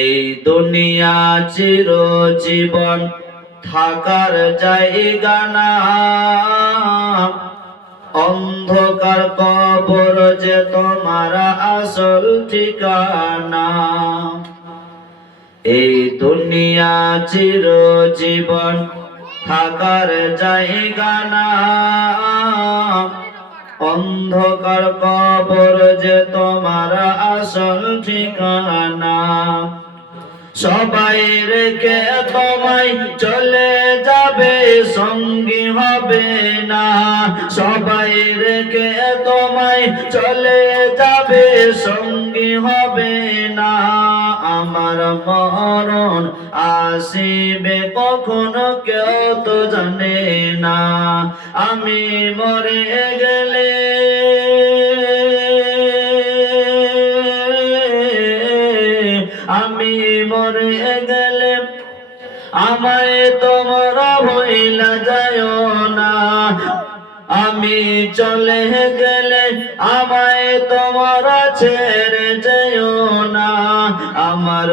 এই দুনিয়া চিরজীবন থাকার জায়গা না, অন্ধকার কবর যে তোমার আসল ঠিকানা। এই দুনিয়া চিরজীবন থাকার জায়গা না, অন্ধকার কবর যে তোমার আসল ঠিকানা। সবাই রেখে তোমায় চলে যাবে, সঙ্গী হবে না। সবাই রেখে তোমায় চলে যাবে, সঙ্গী হবে না। আমার মরণ আসিবে কখনো কেউ তো জানে না। আমি মরে গেলে আমি মরে গেলে আমায় তোমরা ভুইলা যায়ও না। আমি চলে গেলে আমায় তোমরা ছেড়ে যেও না। আমার